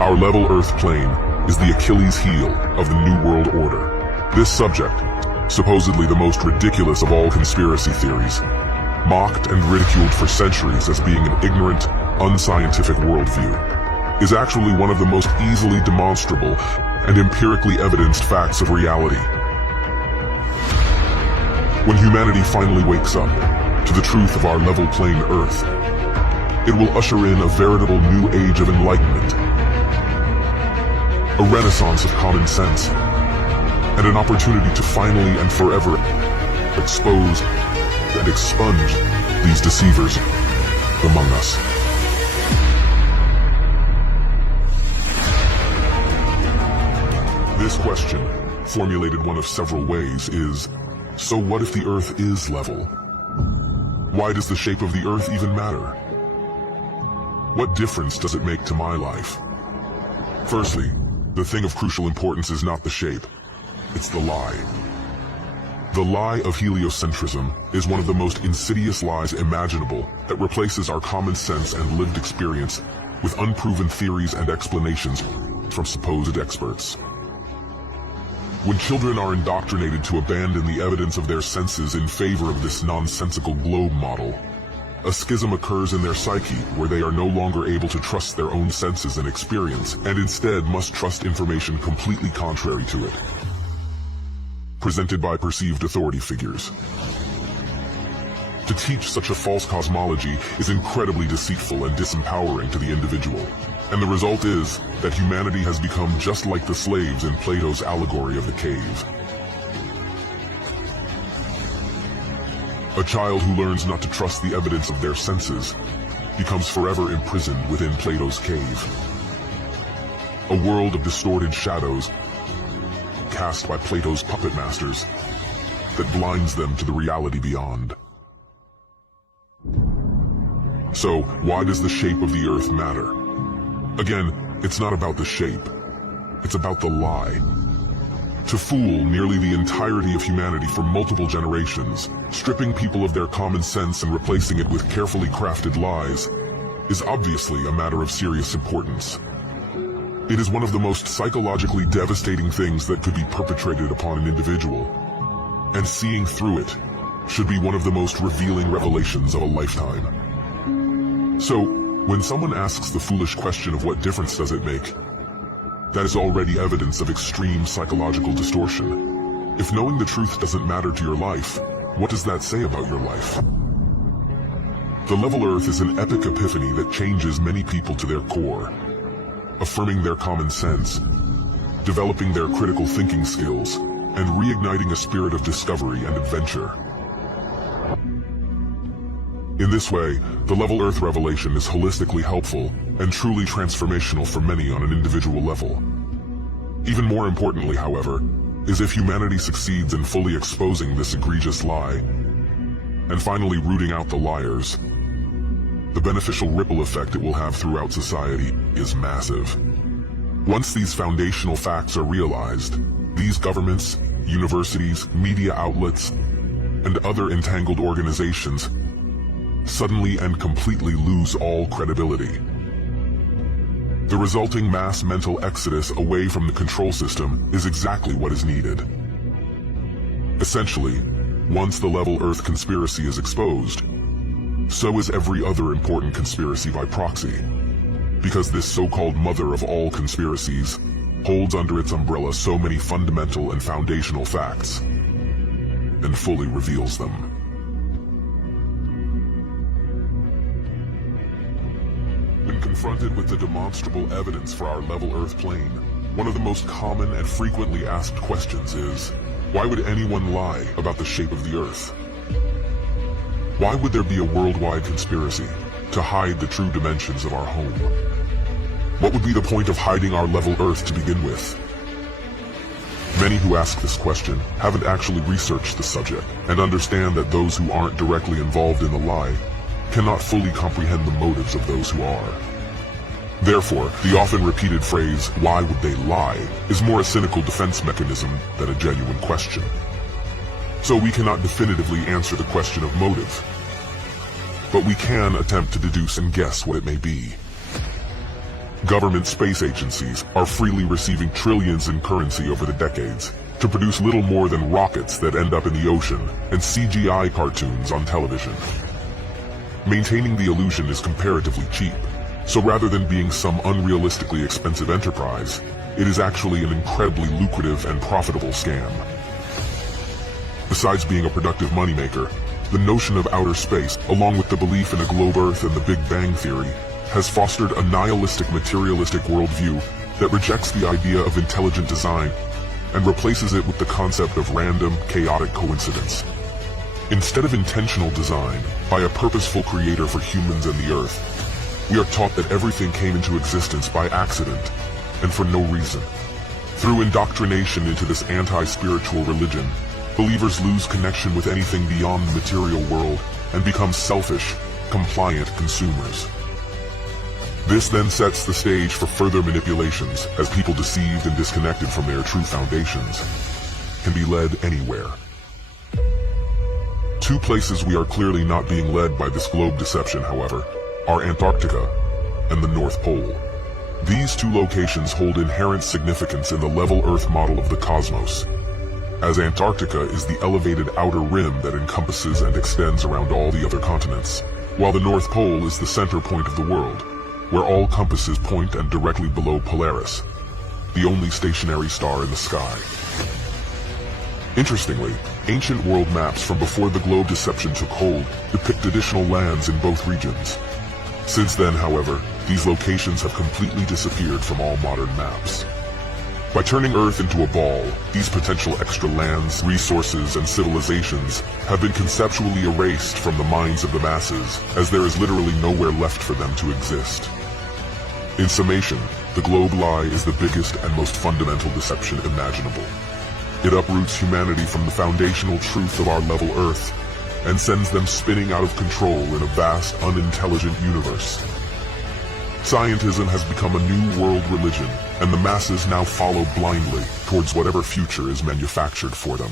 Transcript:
Our level Earth plane is the Achilles heel of the New World Order. This subject, supposedly the most ridiculous of all conspiracy theories, mocked and ridiculed for centuries as being an ignorant, unscientific worldview, is actually one of the most easily demonstrable and empirically evidenced facts of reality. When humanity finally wakes up to the truth of our level plane Earth, it will usher in a veritable new age of enlightenment, a renaissance of common sense, and an opportunity to finally and forever expose and expunge these deceivers among us. This question, formulated one of several ways, is, so what if the Earth is level? Why does the shape of the Earth even matter? What difference does it make to my life? Firstly, the thing of crucial importance is not the shape, it's the lie. The lie of heliocentrism is one of the most insidious lies imaginable that replaces our common sense and lived experience with unproven theories and explanations from supposed experts. When children are indoctrinated to abandon the evidence of their senses in favor of this nonsensical globe model, a schism occurs in their psyche where they are no longer able to trust their own senses and experience, and instead must trust information completely contrary to it, presented by perceived authority figures. To teach such a false cosmology is incredibly deceitful and disempowering to the individual, and the result is that humanity has become just like the slaves in Plato's allegory of the cave. A child who learns not to trust the evidence of their senses becomes forever imprisoned within Plato's cave. A world of distorted shadows cast by Plato's puppet masters that blinds them to the reality beyond. So, why does the shape of the Earth matter? Again, it's not about the shape, it's about the lie. To fool nearly the entirety of humanity for multiple generations, stripping people of their common sense and replacing it with carefully crafted lies, is obviously a matter of serious importance. It is one of the most psychologically devastating things that could be perpetrated upon an individual, and seeing through it should be one of the most revealing revelations of a lifetime. So, when someone asks the foolish question of what difference does it make, that is already evidence of extreme psychological distortion. If knowing the truth doesn't matter to your life, what does that say about your life? The level Earth is an epic epiphany that changes many people to their core, affirming their common sense, developing their critical thinking skills, and reigniting a spirit of discovery and adventure. In this way, the level Earth revelation is holistically helpful and truly transformational for many on an individual level. Even more importantly, however, is if humanity succeeds in fully exposing this egregious lie, and finally rooting out the liars, the beneficial ripple effect it will have throughout society is massive. Once these foundational facts are realized, these governments, universities, media outlets, and other entangled organizations suddenly and completely lose all credibility. The resulting mass mental exodus away from the control system is exactly what is needed. Essentially, once the level Earth conspiracy is exposed, so is every other important conspiracy by proxy, because this so-called mother of all conspiracies holds under its umbrella so many fundamental and foundational facts, and fully reveals them. When confronted with the demonstrable evidence for our level Earth plane, one of the most common and frequently asked questions is, why would anyone lie about the shape of the Earth? Why would there be a worldwide conspiracy to hide the true dimensions of our home? What would be the point of hiding our level Earth to begin with? Many who ask this question haven't actually researched the subject and understand that those who aren't directly involved in the lie cannot fully comprehend the motives of those who are. Therefore, the often repeated phrase, why would they lie, is more a cynical defense mechanism than a genuine question. So we cannot definitively answer the question of motive, but we can attempt to deduce and guess what it may be. Government space agencies are freely receiving trillions in currency over the decades to produce little more than rockets that end up in the ocean and CGI cartoons on television. Maintaining the illusion is comparatively cheap, so rather than being some unrealistically expensive enterprise, it is actually an incredibly lucrative and profitable scam. Besides being a productive moneymaker, the notion of outer space, along with the belief in a globe Earth and the Big Bang Theory, has fostered a nihilistic materialistic worldview that rejects the idea of intelligent design and replaces it with the concept of random, chaotic coincidence. Instead of intentional design by a purposeful creator for humans and the Earth, we are taught that everything came into existence by accident and for no reason. Through indoctrination into this anti-spiritual religion, believers lose connection with anything beyond the material world and become selfish, compliant consumers. This then sets the stage for further manipulations as people deceived and disconnected from their true foundations can be led anywhere. Two places we are clearly not being led by this globe deception, however, are Antarctica and the North Pole. These two locations hold inherent significance in the level Earth model of the cosmos, as Antarctica is the elevated outer rim that encompasses and extends around all the other continents, while the North Pole is the center point of the world, where all compasses point and directly below Polaris, the only stationary star in the sky. Interestingly, ancient world maps from before the globe deception took hold depict additional lands in both regions. Since then, however, these locations have completely disappeared from all modern maps. By turning Earth into a ball, these potential extra lands, resources, and civilizations have been conceptually erased from the minds of the masses, as there is literally nowhere left for them to exist. In summation, the globe lie is the biggest and most fundamental deception imaginable. It uproots humanity from the foundational truth of our level Earth and sends them spinning out of control in a vast, unintelligent universe. Scientism has become a new world religion, and the masses now follow blindly towards whatever future is manufactured for them.